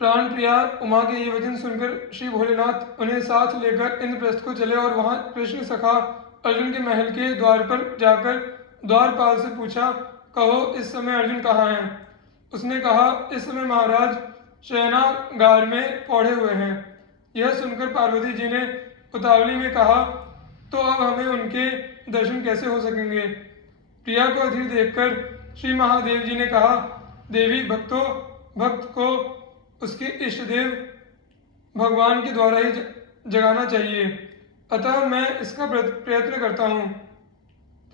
प्राण प्रिया उमा के ये वचन सुनकर श्री भोलेनाथ उन्हें साथ लेकर इंद्रप्रस्थ को चले और वहां कृष्ण सखा अर्जुन के महल के द्वार पर जाकर द्वारपाल से पूछा, कहो इस समय अर्जुन कहाँ हैं? उसने कहा, इस समय महाराज शयनागार में पौड़े हुए हैं। यह सुनकर पार्वती जी ने उतावली में कहा, तो अब हमें उनके दर्शन कैसे हो सकेंगे? प्रिया को अधीर देखकर श्री महादेव जी ने कहा, देवी भक्त को उसके इष्ट देव भगवान के द्वारा ही जगाना चाहिए, अतः मैं इसका प्रयत्न करता हूँ।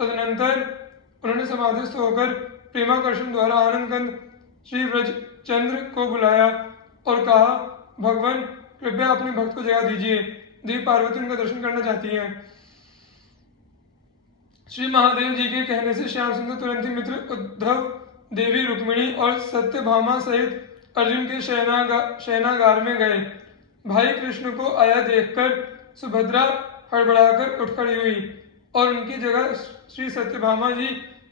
तदनंतर उन्होंने समाधिस्थ होकर प्रेमाकर्षण द्वारा आनंद कंद श्री व्रजचंद्र को बुलाया और कहा, भगवान कृपया अपने भक्त को जगा दीजिए, देवी पार्वती उनका दर्शन करना चाहती हैं। श्री महादेव जी के कहने से श्याम सुंदर तुरंत ही मित्र उद्धव, देवी रुक्मिणी और सत्यभामा सहित अर्जुन के शयनागार में गए। भाई कृष्ण को आया देखकर सुभद्रा हड़बड़ाकर उठ खड़ी हुई और उनकी जगह श्री सत्यभामा जी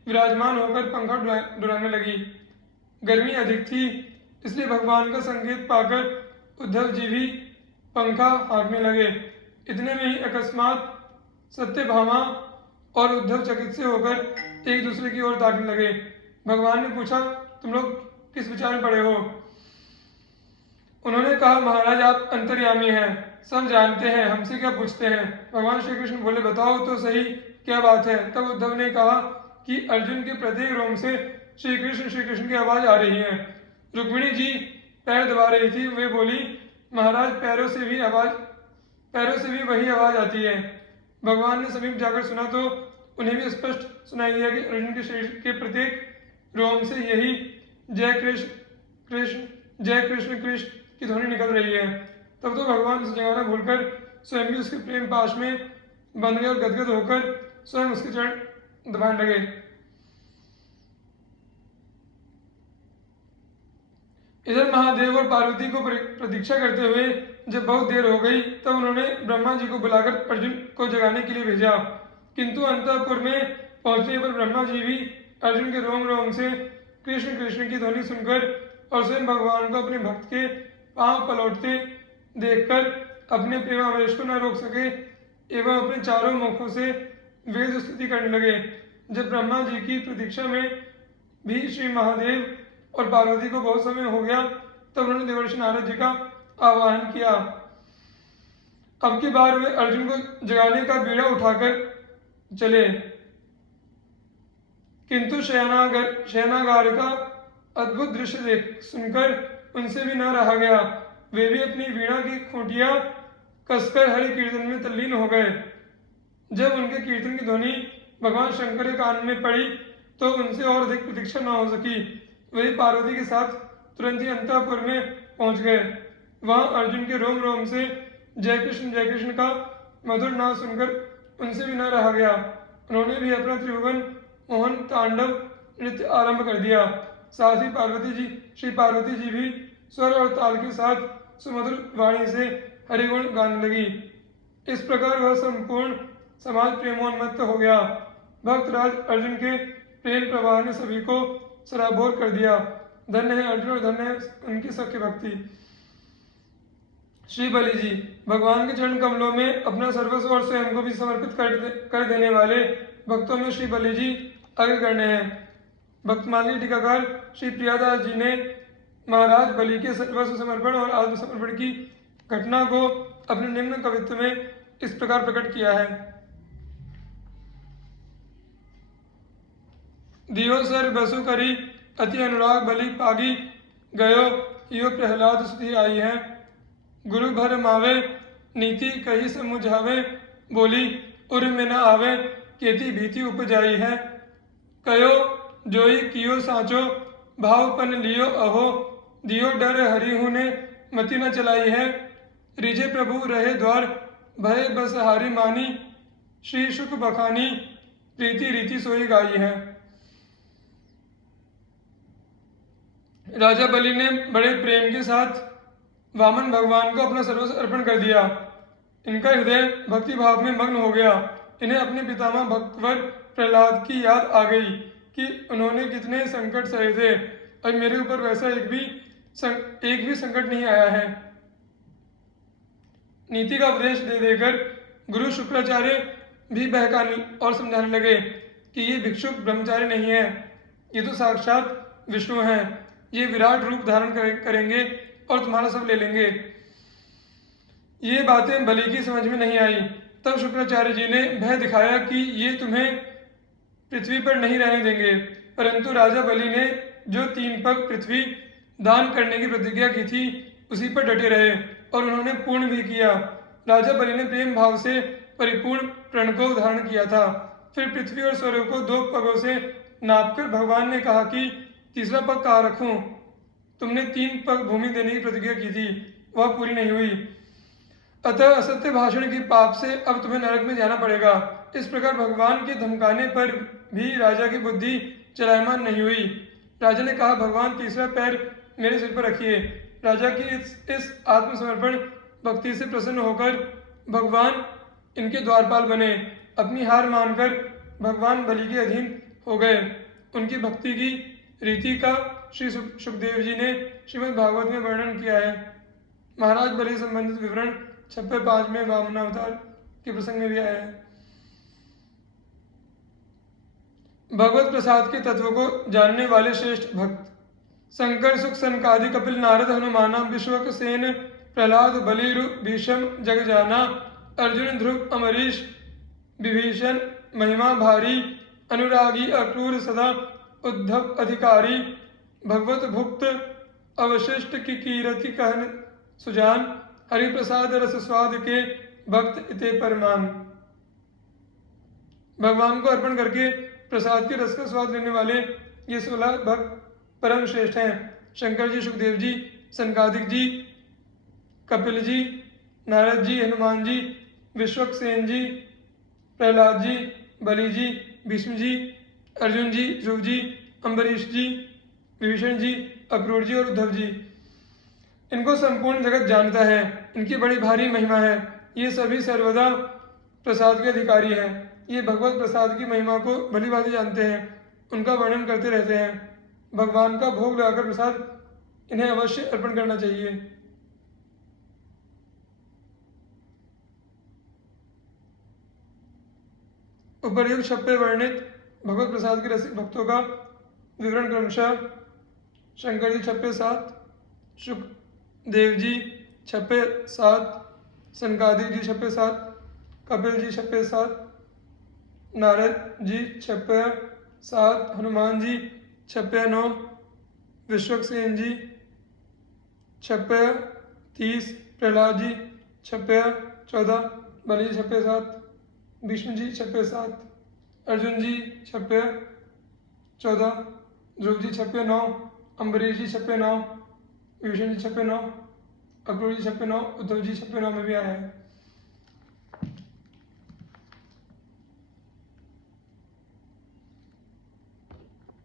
विराजमान होकर पंखा डुलाने लगी। गर्मी अधिक थी, इसलिए भगवान का संकेत पाकर उद्धव जी भी पंखा हाँकने लगे। इतने में ही अकस्मात सत्यभामा और उद्धव चकित से होकर एक दूसरे की ओर ताकने लगे। भगवान ने पूछा, तुम लोग किस विचार में पड़े हो? उन्होंने कहा, महाराज आप अंतर्यामी हैं, सब जानते हैं, हमसे क्या पूछते हैं? भगवान श्री कृष्ण बोले, बताओ तो सही क्या बात है? तब उद्धव ने कहा कि अर्जुन के प्रत्येक रोम से श्री कृष्ण की आवाज आ रही है। रुक्मिणी जी पैर दबा रही थी, वे बोली, महाराज पैरों से भी वही आवाज आती है। भगवान ने समीप जाकर सुना तो उन्हें भी स्पष्ट सुनाई दिया कि अर्जुन के शरीर के प्रत्येक रोम से यही जय कृष्ण कृष्ण की ध्वनि निकल रही है। तब तो भगवान उस जगाना भूलकर स्वयं भी उसके प्रेम पाश में बंध गए और गदगद होकर स्वयं उसके चरण दबाने लगे। इधर महादेव और पार्वती को प्रतीक्षा करते हुए जब बहुत देर हो गई, तब उन्होंने ब्रह्मा जी को बुलाकर अर्जुन को जगाने के लिए भेजा। किंतु अंतःपुर में पहुंचने पर ब्रह्मा जी भी अर्जुन के रोम रोम से कृष्ण कृष्ण की ध्वनि सुनकर और स्वयं भगवान को अपने भक्त के पांव पलटते देखकर अपने प्रेमावेश को न रोक सके एवं अपने चारों मुखों से वेद स्तुति करने लगे। जब ब्रह्मा जी की प्रतीक्षा में भी श्री महादेव और पार्वती को बहुत समय हो गया, तब उन्होंने देवर्षि नारद जी का आह्वान किया। अब की बार वे अर्जुन को जगाने का बीड़ा उठाकर चले, किंतु शयनागार का अद्भुत दृश्य सुनकर उनसे भी न रहा गया। वे भी अपनी वीणा की खूंटियां कसकर हरि कीर्तन में तल्लीन हो गए। जब उनके कीर्तन की ध्वनि भगवान शंकर के कान में पड़ी तो उनसे और अधिक प्रतीक्षा न हो सकी। वही पार्वती के साथ तुरंत ही अंतःपुर में पहुंच गए। वहां अर्जुन के रोम रोम से जय कृष्ण का मधुर नाद सुनकर उनसे भी न रहा गया। उन्होंने भी अपना त्रिभुवन मोहन तांडव नृत्य आरंभ कर दिया। साथ ही श्री पार्वती जी भी स्वर और ताल के साथ सुमधुर वाणी से हरिगुण गाने लगी। इस प्रकार वह संपूर्ण समाज प्रेमोन्मत्त हो गया। भक्तराज अर्जुन के प्रेम प्रवाह ने सभी को सराबोर कर दिया। धन्य है अर्जुन और धन्य है उनकी सख्य भक्ति। श्री बलि जी, भगवान के चरण कमलों में अपना सर्वस्व और स्वयं को भी समर्पित कर देने वाले भक्तों में श्री बलि जी आगे करने हैं। भक्तमाली टीकाकार श्री प्रियादास जी ने महाराज बलि के सर्वस्व समर्पण और आत्मसमर्पण की घटना को अपने निम्न कवित्व में इस प्रकार प्रकट किया है। दियो सर बसु करी अति अनुराग बलि पागी गयो यो प्रहलाद स्तुति आई है। गुरु भर मावे नीति कही समुझावे बोली उर में न आवे केती भीति उपजाई है। कयो जोई कियो साचो भावपन लियो अहो दियो डर हरिहु ने मति न चलाई है। रिजे प्रभु रहे द्वार भय बस हारी मानी श्री शुक बखानी प्रीति रीति सोई गाई है। राजा बलि ने बड़े प्रेम के साथ वामन भगवान को अपना सर्वस्व अर्पण कर दिया। इनका हृदय भक्ति भाव में मग्न हो गया। इन्हें अपने पितामह भक्तवर प्रहलाद की याद आ गई कि उन्होंने कितने संकट सहे थे और मेरे ऊपर वैसा एक भी एक भी संकट नहीं आया है। नीति का उपदेश दे देकर गुरु शुक्राचार्य भी बहकाने और समझाने लगे कि ये भिक्षुक ब्रह्मचारी नहीं है, ये तो साक्षात विष्णु हैं। ये विराट रूप धारण करेंगे और तुम्हारा सब ले लेंगे। ये बातें बलि की समझ में नहीं आई। तब शुक्राचार्य जी ने भय दिखाया कि ये तुम्हें पृथ्वी पर नहीं रहने देंगे, परंतु राजा बलि ने जो 3 पग पृथ्वी दान करने की प्रतिज्ञा की थी उसी पर डटे रहे और उन्होंने पूर्ण भी किया। राजा बलि ने प्रेम भाव से परिपूर्ण प्रण को धारण किया था। फिर पृथ्वी और स्वर्ग को 2 पगों से नापकर भगवान ने कहा कि तीसरा पग कहाँ रखूं? तुमने 3 पग भूमि देने की प्रतिज्ञा की थी, वह पूरी नहीं हुई, अतः असत्य भाषण के पाप से अब तुम्हें नरक में जाना पड़ेगा। इस प्रकार भगवान के धमकाने पर भी राजा की बुद्धि चलायमान नहीं हुई। राजा ने कहा, भगवान तीसरा पैर मेरे सिर पर रखिए। राजा की इस आत्मसमर्पण भक्ति से प्रसन्न होकर भगवान इनके द्वारपाल बने। अपनी हार मानकर भगवान बलि के अधीन हो गए। उनकी भक्ति की रीति का श्री सुखदेव जी ने श्रीमद् भागवत में वर्णन किया है। महाराज बलि संबंधित विवरण 56 में वामनावतार के प्रसंग में भी आया है। भगवत प्रसाद के तत्व को जानने वाले श्रेष्ठ भक्त शंकर सुख सनकादि कपिल नारद हनुमाना विश्वक सेन प्रहलाद बलिरु भीषम जगजाना अर्जुन ध्रुव अमरीश विभीषण महिमा भारी अनुरागी अक्रूर सदा उद्धव अधिकारी भगवत भुक्त अवशिष्ट की कीरति कहन सुजान हरिप्रसाद रस स्वाद के भक्त इते परमान। भगवान को अर्पण करके प्रसाद के रस का स्वाद लेने वाले ये 16 भक्त परम श्रेष्ठ हैं। शंकर जी, सुखदेव जी, सनकादिक जी, कपिल जी, नारद जी, हनुमान जी, विश्वक्सेन जी, प्रहलाद जी, बलि जी, भीष्म जी, अर्जुन जी, ध्रुव जी, अम्बरीश जी, विभीषण जी, अक्रूर जी और उद्धव जी। इनको संपूर्ण जगत जानता है। इनकी बड़ी भारी महिमा है। ये सभी सर्वदा प्रसाद के अधिकारी हैं। ये भगवत प्रसाद की महिमा को भली भांति जानते हैं, उनका वर्णन करते रहते हैं। भगवान का भोग लगाकर प्रसाद इन्हें अवश्य अर्पण करना चाहिए। उपर्युक्त 56 वर्णित भगवत प्रसाद के रसिक भक्तों का विवरण क्रमशः शंकर जी 56:7, सुखदेव जी 56:7, सनकादिक जी 56:7, कपिल जी 56:7, नारद जी 56:7, हनुमान जी 56:9, विश्वक्सेन जी 56:30, प्रहलाद जी 56:14, बलि जी 56:7, भीष्म जी 56:7, अर्जुन जी 56:14, ध्रुव जी 56:9, अम्बरीश जी 56:9, विभीषण जी 56:9, अक्रूर जी 56:9, उद्धव जी 56:9 में भी आया है।